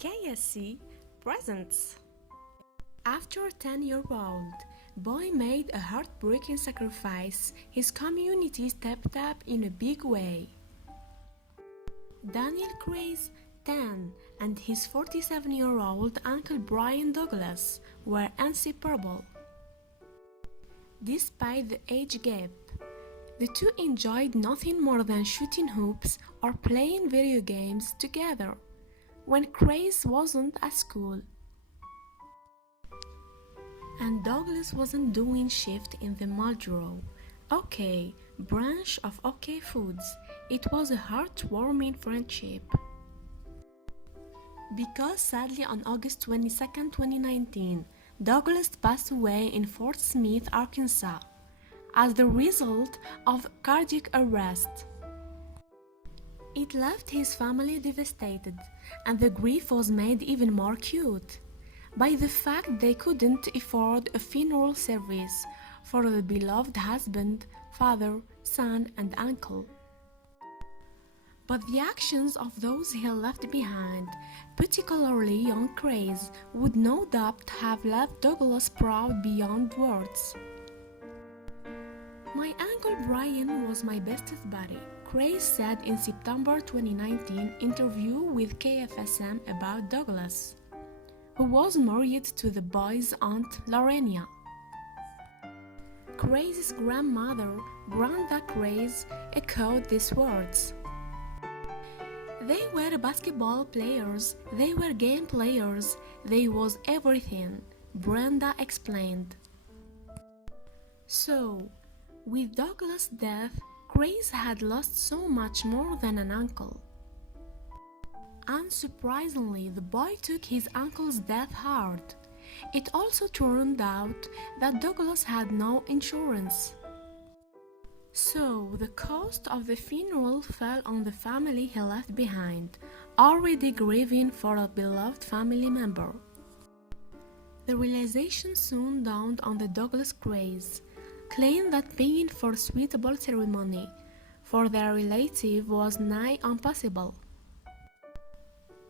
KSC presents. After a 10-year-old boy made a heartbreaking sacrifice, his community stepped up in a big way. Daniel Craze, 10, and his 47-year-old uncle Brian Douglas were inseparable. Despite the age gap, the two enjoyed nothing more than shooting hoops or playing video games together when Craze wasn't at school. And Douglas wasn't doing shift in the Marlboro OK branch of OK Foods. It was a heartwarming friendship. Because sadly on August 22, 2019, Douglas passed away in Fort Smith, Arkansas, as the result of cardiac arrest. It left his family devastated, and the grief was made even more acute by the fact they couldn't afford a funeral service for the beloved husband, father, son, and uncle. But the actions of those he left behind, particularly young Craze, would no doubt have left Douglas proud beyond words. "My Uncle Brian was my bestest buddy," Craze said in September 2019 interview with KFSM about Douglas, who was married to the boy's aunt Lorena. Craze's grandmother, Brenda Craze, echoed these words. "They were basketball players, they were game players, they was everything," Brenda explained. So, with Douglas' death, Craze had lost so much more than an uncle. Unsurprisingly, the boy took his uncle's death hard. It also turned out that Douglas had no insurance. So, the cost of the funeral fell on the family he left behind, already grieving for a beloved family member. The realization soon dawned on the Douglas Craze, claimed that paying for a suitable ceremony for their relative was nigh impossible.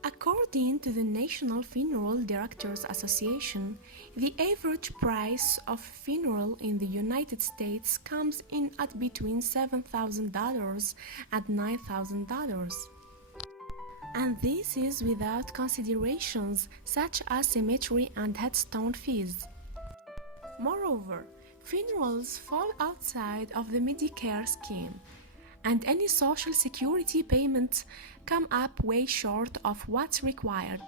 According to the National Funeral Directors Association, the average price of a funeral in the United States comes in at between $7,000 and $9,000. And this is without considerations such as cemetery and headstone fees. Moreover, funerals fall outside of the Medicare scheme, and any Social Security payments come up way short of what's required.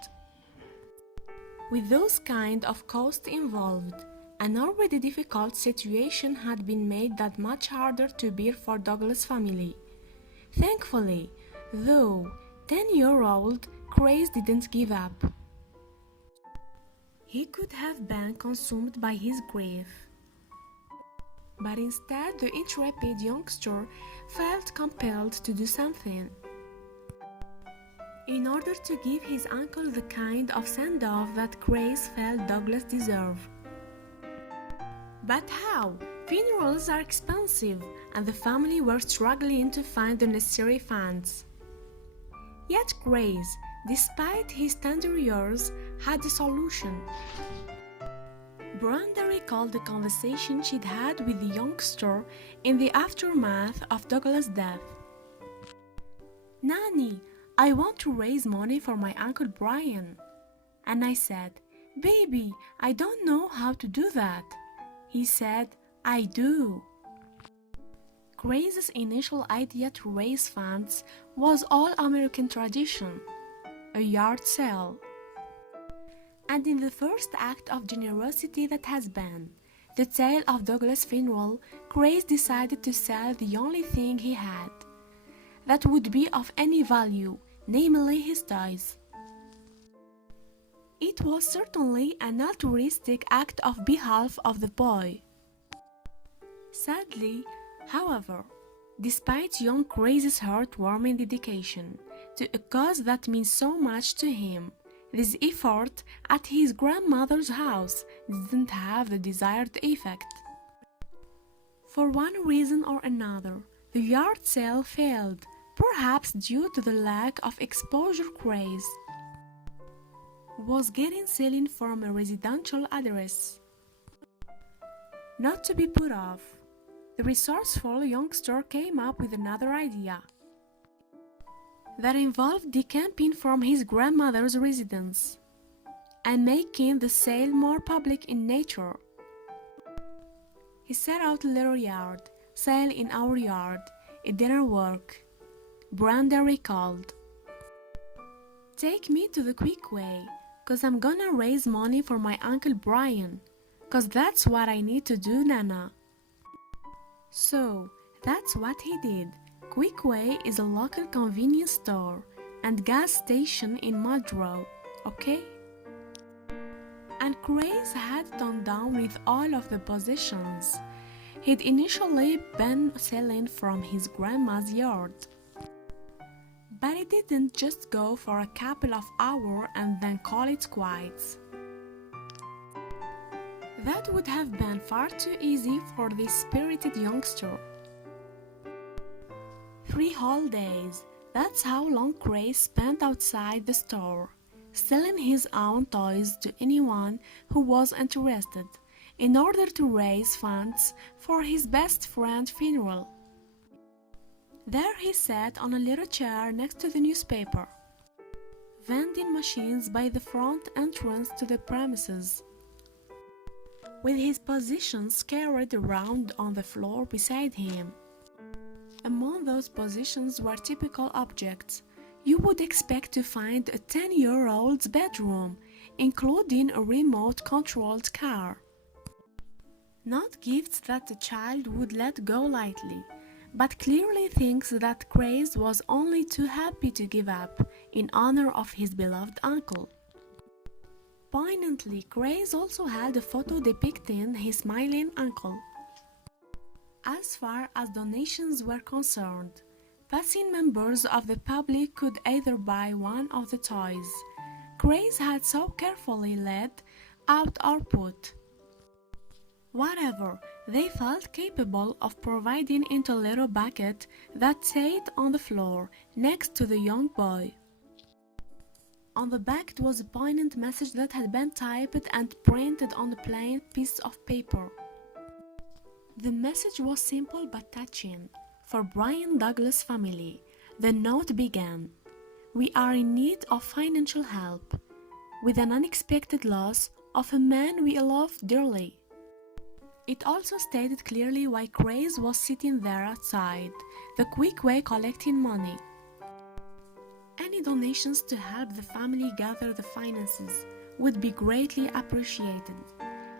With those kind of costs involved, an already difficult situation had been made that much harder to bear for Douglas' family. Thankfully, though, 10-year-old Craze didn't give up. He could have been consumed by his grief, but instead the intrepid youngster felt compelled to do something. In order to give his uncle the kind of send-off that Craze felt Douglas deserved. But how? Funerals are expensive, and the family were struggling to find the necessary funds. Yet Craze, despite his tender years, had a solution. Brenda recalled the conversation she'd had with the youngster in the aftermath of Douglas' death. "Nanny, I want to raise money for my Uncle Brian." And I said, "Baby, I don't know how to do that." He said, "I do." Craze's initial idea to raise funds was all-American tradition, a yard sale. And in the first act of generosity that has been, the tale of Douglas' funeral, Craze decided to sell the only thing he had that would be of any value, namely his toys. It was certainly an altruistic act of behalf of the boy. Sadly, however, despite young Craze's heartwarming dedication to a cause that means so much to him, this effort at his grandmother's house didn't have the desired effect. For one reason or another, the yard sale failed, perhaps due to the lack of exposure craze. was getting selling from a residential address. Not to be put off, the resourceful youngster came up with another idea that involved decamping from his grandmother's residence and making the sale more public in nature. He set out a little yard, sale in our yard, it didn't work. Brenda recalled. Take me to the quick way, 'cause I'm gonna raise money for my Uncle Brian, 'cause that's what I need to do, Nana. So, that's what he did. Quickway is a local convenience store and gas station in Muldrow, okay? And Craze had done down with all of the possessions he'd initially been selling from his grandma's yard. But he didn't just go for a couple of hours and then call it quits. That would have been far too easy for this spirited youngster. 3 whole days, that's how long Craze spent outside the store, selling his own toys to anyone who was interested, in order to raise funds for his best friend's funeral. There he sat on a little chair next to the newspaper, vending machines by the front entrance to the premises, with his possessions carried around on the floor beside him. Among those possessions were typical objects you would expect to find a 10-year-old's bedroom, including a remote-controlled car. Not gifts that the child would let go lightly, but clearly things that Craze was only too happy to give up in honor of his beloved uncle. Poignantly, Craze also had a photo depicting his smiling uncle. As far as donations were concerned, passing members of the public could either buy one of the toys Craze had so carefully laid out or put whatever they felt capable of providing into a little bucket that sat on the floor next to the young boy. On the back was a poignant message that had been typed and printed on a plain piece of paper. The message was simple but touching. For Brian Douglas' family, the note began, "We are in need of financial help, with an unexpected loss of a man we love dearly." It also stated clearly why Craze was sitting there outside, the Quickway collecting money. Any donations to help the family gather the finances would be greatly appreciated.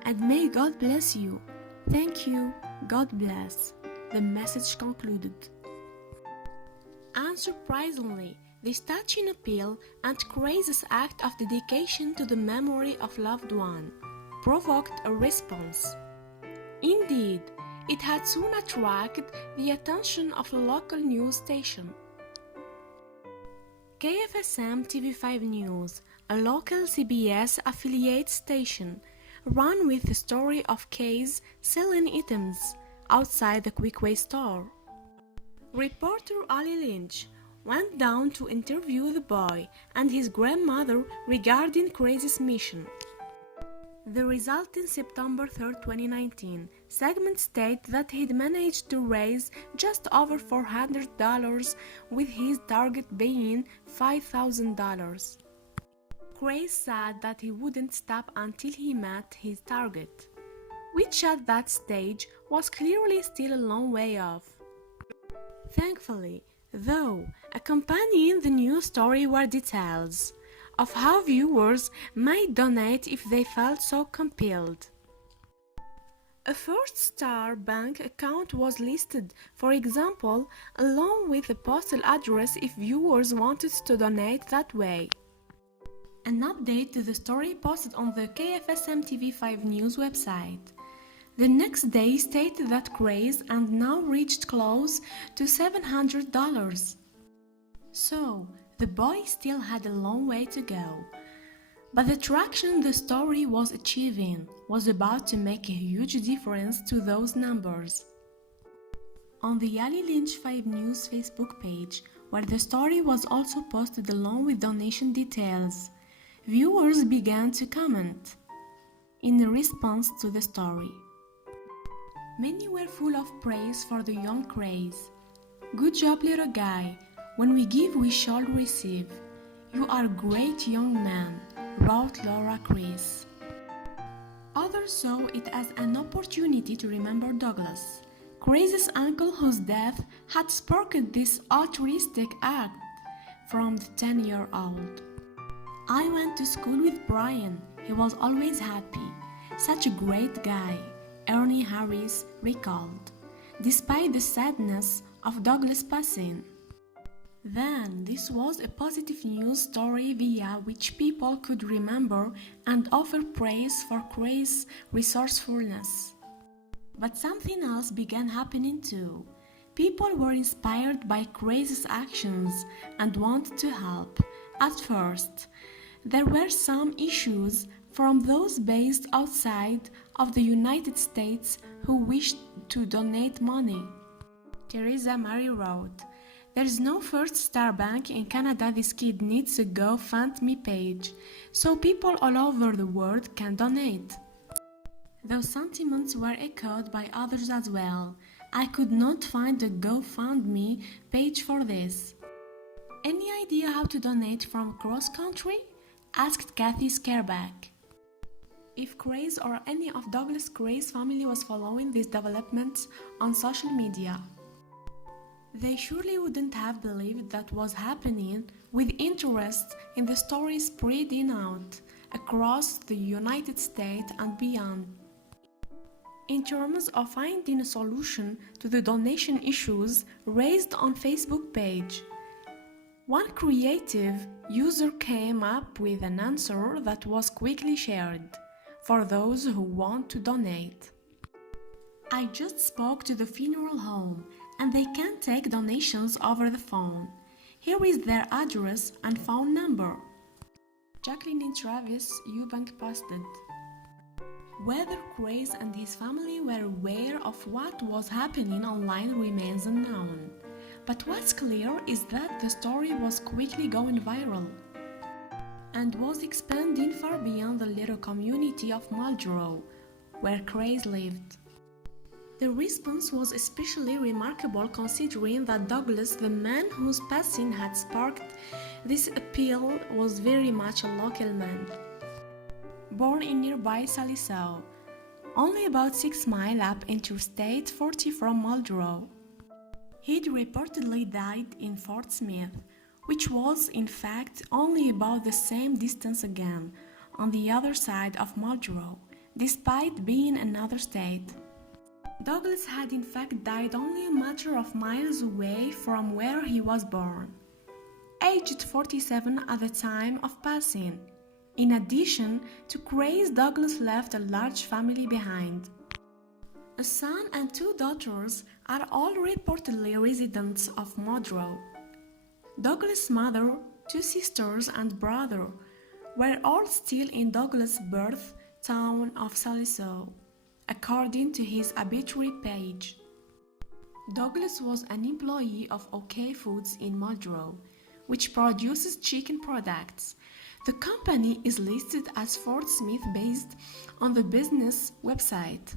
And may God bless you. Thank you, God bless, the message concluded. Unsurprisingly, this touching appeal and Craze's act of dedication to the memory of loved one provoked a response. Indeed, it had soon attracted the attention of a local news station. KFSM TV5 News, a local CBS affiliate station, ran with the story of Case selling items outside the Quickway store. Reporter Ali Lynch went down to interview the boy and his grandmother regarding Craze's mission. The resulting September 3, 2019 segment stated that he'd managed to raise just over $400 with his target being $5,000. Craze said that he wouldn't stop until he met his target, which at that stage was clearly still a long way off. Thankfully, though, accompanying the news story were details of how viewers might donate if they felt so compelled. A First Star Bank account was listed, for example, along with the postal address if viewers wanted to donate that way. An update to the story posted on the KFSM TV5 News website. The next day stated that Craze and now reached close to $700. So, the boy still had a long way to go. But the traction the story was achieving was about to make a huge difference to those numbers. On the Ali Lynch 5 News Facebook page, where the story was also posted along with donation details, Viewers began to comment in response to the story. Many were full of praise for the young Craze. "Good job, little guy. When we give, we shall receive. You are a great young man," wrote Laura Chris. Others saw it as an opportunity to remember Douglas, Craze's uncle whose death had sparked this altruistic act from the 10-year-old. "I went to school with Brian. He was always happy. Such a great guy," Ernie Harris recalled, despite the sadness of Douglas' passing. Then, this was a positive news story via which people could remember and offer praise for Craze's resourcefulness. But something else began happening too. People were inspired by Craze's actions and wanted to help. At first, there were some issues from those based outside of the United States who wished to donate money. Teresa Marie wrote, "There's no First Star Bank in Canada. This kid needs a GoFundMe page, so people all over the world can donate." Those sentiments were echoed by others as well. "I could not find a GoFundMe page for this." "Any idea how to donate from cross country?" asked Kathy Skerback. If Craze or any of Douglas Craze's family was following these developments on social media, they surely wouldn't have believed that was happening, with interest in the story spreading out across the United States and beyond. In terms of finding a solution to the donation issues raised on Facebook page, one creative user came up with an answer that was quickly shared for those who want to donate. "I just spoke to the funeral home and they can take donations over the phone. Here is their address and phone number," Jacqueline Travis Eubank posted. Whether Craze and his family were aware of what was happening online remains unknown. But what's clear is that the story was quickly going viral and was expanding far beyond the little community of Marlborough, where Craze lived. The response was especially remarkable considering that Douglas, the man whose passing had sparked this appeal, was very much a local man. Born in nearby Salisaw, only about 6 miles up Interstate 40 from Marlborough, he'd reportedly died in Fort Smith, which was in fact only about the same distance again, on the other side of Marlborough, despite being another state. Douglas had in fact died only a matter of miles away from where he was born, aged 47 at the time of passing. In addition to Craze, Douglas left a large family behind. A son and 2 daughters are all reportedly residents of Marlborough. Douglas' mother, 2 sisters and brother were all still in Douglas' birth town of Salisaw, according to his obituary page. Douglas was an employee of OK Foods in Marlborough, which produces chicken products. The company is listed as Fort Smith based on the business website.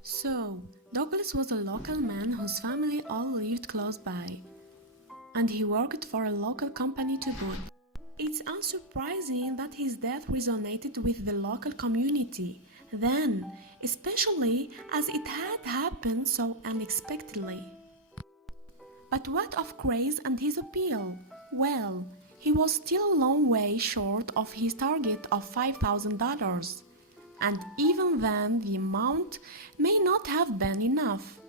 So, Douglas was a local man whose family all lived close by, and he worked for a local company to boot. It's unsurprising that his death resonated with the local community then, especially as it had happened so unexpectedly. But what of Craze and his appeal? Well, he was still a long way short of his target of $5,000, and even then the amount may not have been enough.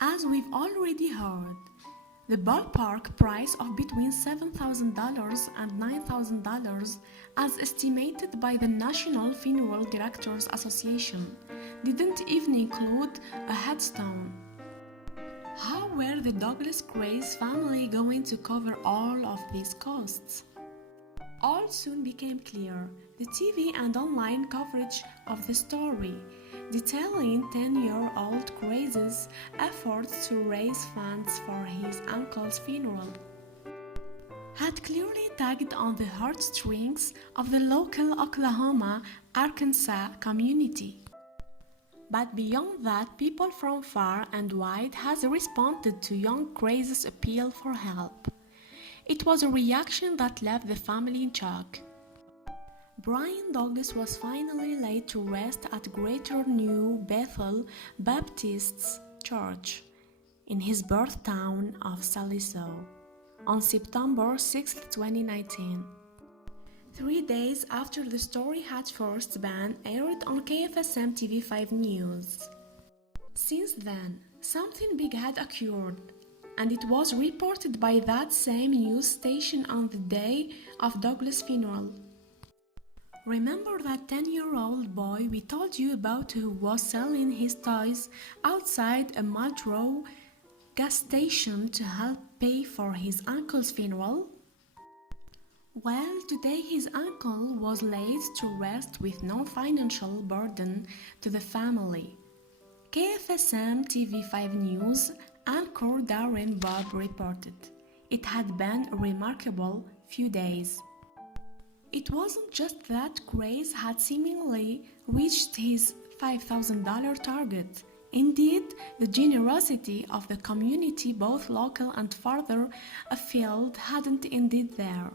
As we've already heard, the ballpark price of between $7,000 and $9,000, as estimated by the National Funeral Directors Association, didn't even include a headstone. How were the Douglas Craze family going to cover all of these costs? All soon became clear. The TV and online coverage of the story, detailing 10-year-old Craze's efforts to raise funds for his uncle's funeral, had clearly tugged on the heartstrings of the local Oklahoma, Arkansas community. But beyond that, people from far and wide has responded to young Crazy's appeal for help. It was a reaction that left the family in shock. Brian Douglas was finally laid to rest at Greater New Bethel Baptist Church in his birth town of Saliso on September 6, 2019. 3 days after the story had first been aired on KFSM TV5 News. Since then, something big had occurred, and it was reported by that same news station on the day of Douglas' funeral. Remember that 10-year-old boy we told you about who was selling his toys outside a Muldrow gas station to help pay for his uncle's funeral? Well, today his uncle was laid to rest with no financial burden to the family. KFSM TV5 News anchor Darren Bob reported. It had been a remarkable few days. It wasn't just that Crazy had seemingly reached his $5,000 target. Indeed, the generosity of the community, both local and farther afield, hadn't ended there.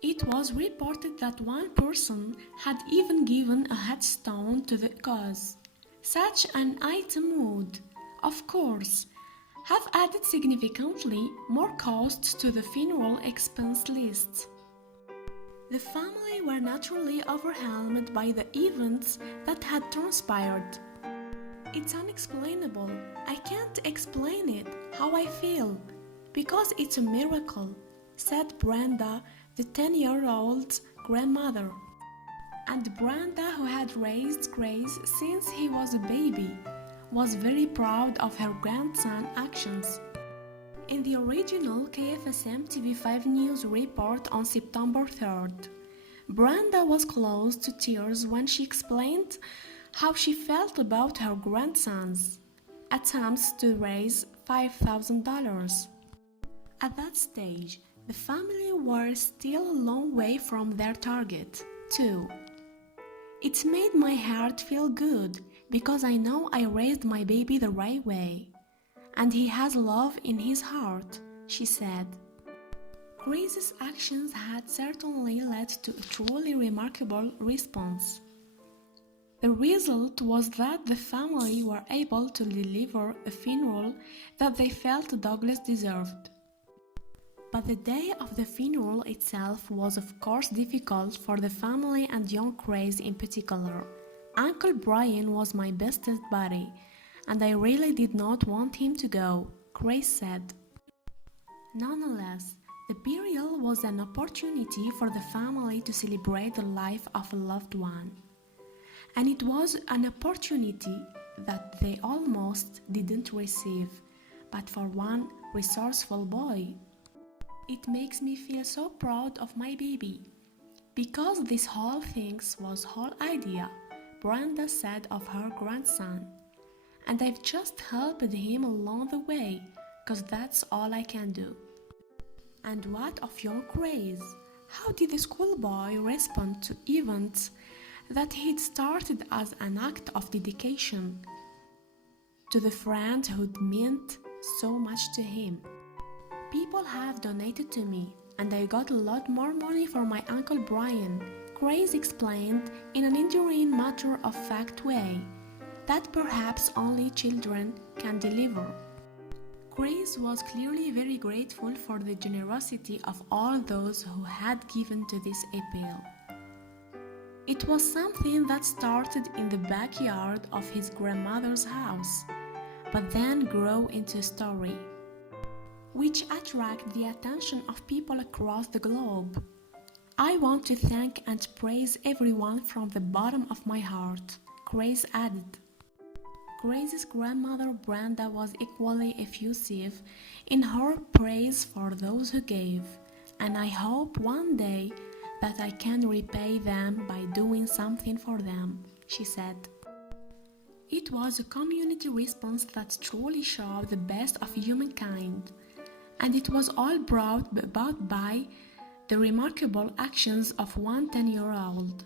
It was reported that one person had even given a headstone to the cause. Such an item would, of course, have added significantly more costs to the funeral expense list. The family were naturally overwhelmed by the events that had transpired. It's unexplainable. I can't explain it, how I feel, because it's a miracle, said Brenda, the 10-year-old's grandmother. And Brenda, who had raised Crazy since he was a baby, was very proud of her grandson's actions. In the original KFSM TV5 News report on September 3rd, Brenda was close to tears when she explained how she felt about her grandson's attempts to raise $5,000. At that stage, the family were still a long way from their target, too. It made my heart feel good because I know I raised my baby the right way. And he has love in his heart, she said. Crazy's actions had certainly led to a truly remarkable response. The result was that the family were able to deliver a funeral that they felt Douglas deserved. But the day of the funeral itself was of course difficult for the family and young Crazy in particular. Uncle Brian was my bestest buddy, and I really did not want him to go, Crazy said. Nonetheless, the burial was an opportunity for the family to celebrate the life of a loved one. And it was an opportunity that they almost didn't receive, but for one resourceful boy. It makes me feel so proud of my baby. Because this whole thing was whole idea, Brenda said of her grandson. And I've just helped him along the way, 'cause that's all I can do. And what of young Crazy? How did the schoolboy respond to events that he'd started as an act of dedication to the friend who'd meant so much to him? People have donated to me, and I got a lot more money for my Uncle Brian, Crazy explained in an enduring matter-of-fact way that perhaps only children can deliver. Crazy was clearly very grateful for the generosity of all those who had given to this appeal. It was something that started in the backyard of his grandmother's house, but then grew into a story, which attracted the attention of people across the globe. I want to thank and praise everyone from the bottom of my heart, Crazy added. Crazy's grandmother Brenda was equally effusive in her praise for those who gave, and I hope one day that I can repay them by doing something for them, she said. It was a community response that truly showed the best of humankind. and it was all brought about by the remarkable actions of one 10-year-old.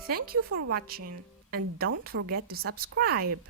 Thank you for watching, and don't forget to subscribe.